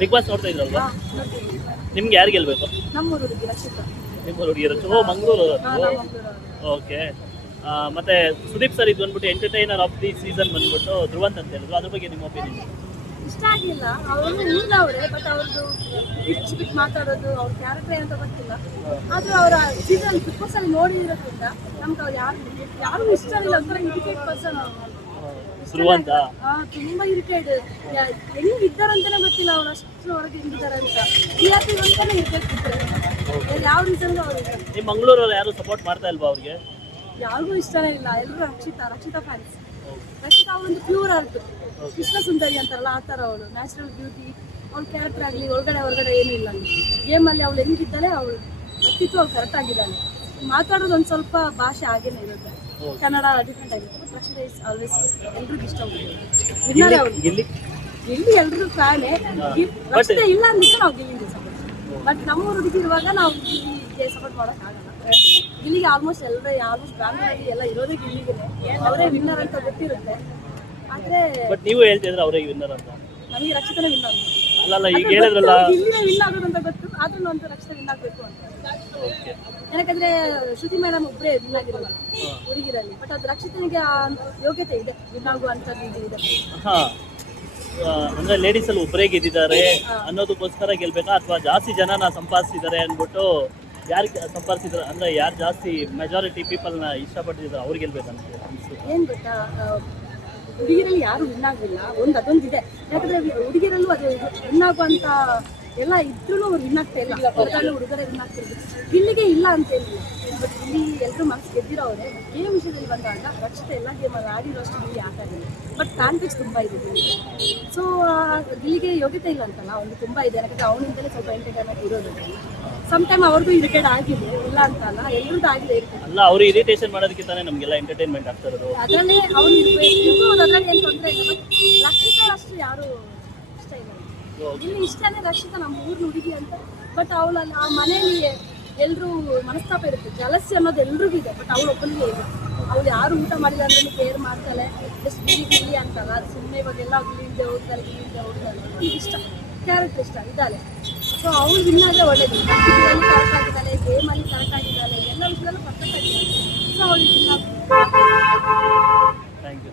Big boss ನೋಡ್ತಾ ಇದ್ರಲ್ವಾ? ನೋಡ್ತೀವಿ. ನಿಮ್ಗೆ ಯಾರು ಗೆಲ್ಬೇಕು? ನಮ್ಮೂರು ಹುಡುಗಿ ರಕ್ಷಿತಾ. ನಿಮ್ಮ ಹುಡುಗಿಯರು? ಓ, ಮಂಗಳೂರು. ನಾವು ಮಂಗಳೂರವರು. ಓಕೆ. ಮತ್ತೆ ಸುದೀಪ್ ಸರ್ ಇದು ಬಂದ್ಬಿಟ್ಟು ಎಂಟರ್ಟೈನರ್ ಆಫ್ ದಿ ಸೀಸನ್ ಬಂದ್ಬಿಟ್ಟು ಧ್ರುವಂತ್ ಅಂತ ಹೇಳಿದ್ರು, ಅದ್ರ ಬಗ್ಗೆ ನಿಮ್ಮ ಒಪಿನಿಯನ್? ಇಷ್ಟ ಆಗಿಲ್ಲ. ಅವರು ಊರಿನವರೇ, ಬಟ್ ಅವ್ರದ್ದು ಬಿಟ್ಟು ಮಾತಾಡೋದು ಅವ್ರ ಕ್ಯಾರೆಕ್ಟರ್ ಅಂತ ಗೊತ್ತಿಲ್ಲ. ಆದ್ರೂ ಅವರ ಸೀಸನ್ ಬಿಗ್ ಬಾಸ್ ಅಲ್ಲಿ ನೋಡಿರೋದ್ರಿಂದ ನಮ್ಗೆ ಅವ್ರು ಯಾರು ಇಷ್ಟ ಇಲ್ಲ. ಒಂಥರ ಇರಿಟೇಟ್ ಪರ್ಸನ್ ಧ್ರುವಂತ. ತುಂಬಾ ಇರಿಟೇಟ್. ಹೆಂಗ್ ಇದ್ದಾರಂತಾನೆ ಗೊತ್ತಿಲ್ಲ ಅವ್ರು, ಅಷ್ಟು ಹೊರಗೆ ಹೆಂಗಿದ್ದಾರೆ ಅಂತ. TRP ಅಂತಾನೆ ಇರಿಟೇಟ್ ಇರ್ತಾರೆ. ಯಾವ ರೀಸನ್ ಅವ್ರು ನಿಮ್ಮ ಮಂಗಳೂರಲ್ಲಿ ಯಾರು ಸಪೋರ್ಟ್ ಮಾಡ್ತಾ ಇಲ್ವಾ ಅವ್ರಿಗೆ? ಯಾರಿಗೂ ಇಷ್ಟನೇ ಇಲ್ಲ. ಎಲ್ಲರೂ ರಕ್ಷಿತಾ ಫ್ಯಾನ್ಸ್. ರಕ್ಷಿತಾ ಅವಳೊಂದು ಪ್ಯೂರ್ ಆರ್ಟ್, ಕೃಷ್ಣ ಸುಂದರಿ ಅಂತಾರಲ್ಲ ಆ ಥರ ಅವಳು. Natural beauty. ಅವ್ಳ ಕ್ಯಾರೆಕ್ಟರ್ ಆಗಲಿ ಹೊರಗಡೆ ಏನಿಲ್ಲ. ಗೇಮಲ್ಲಿ ಅವಳು ಹೆಂಗಿದ್ದಾಳೆ, ಅವಳು ವ್ಯಕ್ತಿತ್ವ ಅವ್ಳು ಕರೆಕ್ಟ್ ಆಗಿದ್ದಾಳೆ. ಮಾತಾಡೋದು ಒಂದು ಸ್ವಲ್ಪ ಭಾಷೆ ಹಾಗೇನೆ ಇರುತ್ತೆ, ಕನ್ನಡ ಡಿಫ್ರೆಂಟ್ ಆಗಿರುತ್ತೆ. ಬಟ್ ರಕ್ಷಿತಾ ಇಸ್ ಆಲ್ವೇಸ್ ಎಲ್ರಿಗೂ ಇಷ್ಟ ಆಗುತ್ತೆ. ವಿನ್ನರ್ ಅವಳು. ಇಲ್ಲಿ ಎಲ್ರಿಗೂ ಫ್ಯಾನೇ. ರಕ್ಷಿತಾ ಇಲ್ಲ ಅಂದಿದ್ದು ನಾವು ಗಿಲ್ಲಿಗೆ ಸಪೋರ್ಟ್. ಬಟ್ ನಮ್ಮ ಹುಡುಗಿ ಇರುವಾಗ ನಾವು ಗಿಲ್ಲಿಗೆ ಸಪೋರ್ಟ್ ಮಾಡೋಕ್ಕಾಗಲ್ಲ. ಗಿಲ್ಲಿಗೆ ಆಲ್ಮೋಸ್ಟ್ ಬ್ಯಾಂಗ್ಳೂರಲ್ಲಿ ಎಲ್ಲ ಇರೋದೇ ಗಿಲ್ಲಿಗೆ. ಅವರೇ ವಿನ್ನರ್ ಅಂತ ಗೊತ್ತಿರುತ್ತೆ. ಆದ್ರೆ ಬಟ್ ನೀವು ಹೇಳ್ತಿದ್ರೆ ಅವರೇ ವಿನ್ನರ್ ಅಂತ. ನಮಗೆ ರಕ್ಷಿತನೇ ವಿನ್ನರ್ ಅಲ್ಲ, ಈಗ ಹೇಳಿದ್ರಲ್ಲ ಗಿಲ್ಲಿನೇ ವಿನ್ ಆಗೋದು ಅಂತ ಗೊತ್ತು. ಆದ್ರೂ ಅಂತ ರಕ್ಷಿತ ವಿನ್ ಆಗಬೇಕು ಅಂತ. ಯಾಕಂದ್ರೆ ಶ್ರುತಿ ಮೇಡಮ್ ಒಬ್ಬರೇ ವಿನ್ ಆಗಿರೋದು ಹುಡುಗಿರಲ್ಲಿ. ಬಟ್ ಅದು ರಕ್ಷಿತನಿಗೆ ಆ ಯೋಗ್ಯತೆ ಇದೆ, ವಿನ್ ಆಗುವಂಥದ್ದು ಇದೆ. ಅಂದ್ರೆ ಲೇಡೀಸ್ ಅಲ್ಲಿ ಒಬ್ಬರೇ ಗೆದ್ದಿದ್ದಾರೆ ಅನ್ನೋದಕ್ಕೋಸ್ಕರ ಗೆಲ್ಬೇಕಾ, ಅಥವಾ ಜಾಸ್ತಿ ಜನನ ಸಂಪಾದಿಸಿದ್ದಾರೆ ಅಂದ್ಬಿಟ್ಟು ಯಾರು ಸಂಪಾದಿಸಿದ್ರು ಅಂದ್ರೆ ಯಾರು ಜಾಸ್ತಿ ಮೆಜಾರಿಟಿ ಪೀಪಲ್ನ ಇಷ್ಟಪಟ್ಟಿದ್ದಾರೆ ಅವ್ರಿಗೆ ಗೆಲ್ಬೇಕಂತ ಏನ್ ಗೊತ್ತಾ, ಹುಡುಗಿರಲ್ಲಿ ಯಾರು ವಿನ್ ಆಗಿಲ್ಲ. ಅದೊಂದಿದೆ. ಯಾಕಂದ್ರೆ ಹುಡುಗಿರಲ್ಲೂ ಅದು ವಿನ್ ಆಗುವಂತ ಎಲ್ಲ ಇದ್ರೂ ಅವ್ರು ವಿನ್ ಆಗ್ತಾ ಇಲ್ಲ. ಹುಡುಗರೇ ವಿನ್ ಆಗ್ತಿರ್ಬೋದು. ಇಲ್ಲಿಗೆ ಇಲ್ಲ ಅಂತ ಹೇಳಿಲ್ಲ. ಬಟ್ ಇಲ್ಲಿ ಎಲ್ಲರೂ ಮನಸ್ಸು ಗೆದ್ದಿರೋರೆ. ಗೇಮ್ ವಿಷಯದಲ್ಲಿ ಬಂದಾಗ ರಕ್ಷಿತ ಎಲ್ಲ ಗೇಮಲ್ಲಿ ಆಡಿರೋಷ್ಟು ಇಲ್ಲಿ ಆಟ ಇಲ್ಲ. ಬಟ್ ಕಾನ್ಫಿಡೆನ್ಸ್ ತುಂಬ ಇದೆ ಗಿಲ್ಲಿಗೆ. ಸೊ ಗಿಲ್ಲಿಗೆ ಯೋಗ್ಯತೆ ಇಲ್ಲ ಅಂತಲ್ಲ, ಅವ್ನಿಗೆ ತುಂಬ ಇದೆ. ಯಾಕಂದ್ರೆ ಅವನಿಂದಲೇ ಸ್ವಲ್ಪ ಎಂಟರ್ಟೈನ್ಮೆಂಟ್ ಇರೋದು. ಸಮ್ ಟೈಮ್ ಅವ್ರಿಗೂ ಇರಿಟೇಟ್ ಆಗಿದೆ, ಇಲ್ಲ ಅಂತಲ್ಲ, ಎಲ್ರದ್ದು ಆಗಿದೆ. ಅಲ್ಲ, ಅವರು ಇರಿಟೇಷನ್ ಮಾಡೋದಕ್ಕೆ ತಾನೇ ನಮಗೆಲ್ಲ ಎಂಟರ್ಟೈನ್ಮೆಂಟ್ ಆಗ್ತಾ ಇರೋದು. ಅದರಲ್ಲಿ ಅವ್ನು ಇರ್ಬೋದು, ಅದ್ರಲ್ಲಿ ಏನು ತೊಂದರೆ ಇಲ್ಲ. ಬಟ್ ರಕ್ಷಿತಾ ಅಷ್ಟು ಯಾರು ಇಷ್ಟ ಇಲ್ಲ. ಇಲ್ಲಿ ಇಷ್ಟನೇ ರಕ್ಷಿತಾ ನಮ್ಮ ಊರಿನ ಹುಡುಗಿ ಅಂತ. ಬಟ್ ಅವಳಲ್ಲಿ ಆ ಮನೆಯಲ್ಲಿ ಎಲ್ಲರೂ ಮನಸ್ತಾಪ ಇರುತ್ತೆ, ಜಲಸಿ ಅನ್ನೋದು ಎಲ್ರಿಗೂ ಇದೆ. ಬಟ್ ಅವಳು ಒಬ್ಬನಿಗೆ ಇದೆ. ಅವಳು ಯಾರು ಊಟ ಮಾಡಿಲ್ಲ ಅಂದ್ರೆ ಕೇರ್ ಮಾಡ್ತಾಳೆ. ಜಸ್ಟ್ ಗಿಲ್ಲಿ ಅಂತಲ್ಲ, ಅದು ಸುಮ್ಮನೆ ಇವಾಗೆಲ್ಲ ಗಿಲ್ಲಿಂದೆ ಹೋಗ್ತಾರೆ, ಇಷ್ಟ ಕ್ಯಾರೆಕ್ಟರ್ ಇಷ್ಟ ಇದ್ದಾಳೆ. ಸೊ ಅವಳು ವಿನ್ ಆದರೆ ಒಳ್ಳೇದು. ಕ್ರಿಕೆಟಲ್ಲಿ ಕರೆಕ್ಟ್ ಆಗಿದ್ದಾಳೆ, ಗೇಮಲ್ಲಿ ಕರೆಕ್ಟ್ ಆಗಿದ್ದಾಳೆ, ಎಲ್ಲ ವಿಷಯದಲ್ಲೂ ಪರ್ಫೆಕ್ಟ್ ಆಗಿದ್ದಾಳೆ. ಸೊ ಅವಳು ವಿನ್ ಥ್ಯಾಂಕ್ ಯು.